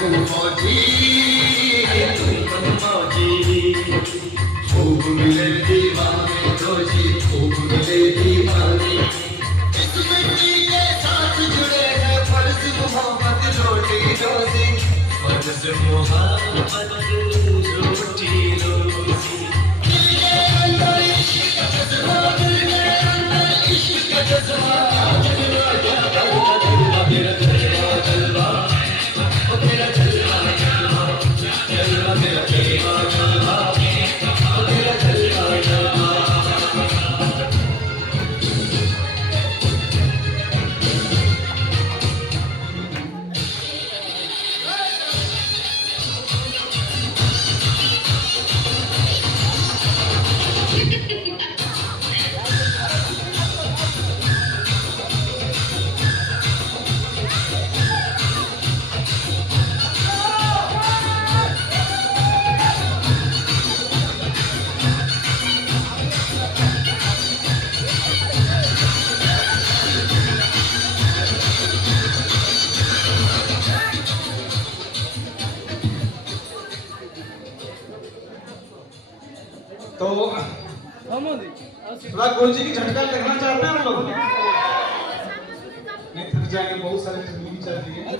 मौजी मौजी खूब मिले दीवाने रोजी खूब मिले दीवाने इस मिट्टी के साथ जुड़े हैं फर्ज मोहब्बत रोटी रोजी फर्ज मोहब्बत रोटी रोजी दिल के अंदर इश्क का जज्बा दिल के अंदर इश्क का जज्बा जलवा क्या जलवा जलवा मेरा जलवा जलवा ओ मेरा जलवा जलवा जलवा मेरा जलवा जलवा ओ मेरा जलवा जलवा तो थोड़ा गुरु जी की झटका लगना चाहते हैं हम लोग नहीं थक जाएंगे बहुत सारे चल रही है।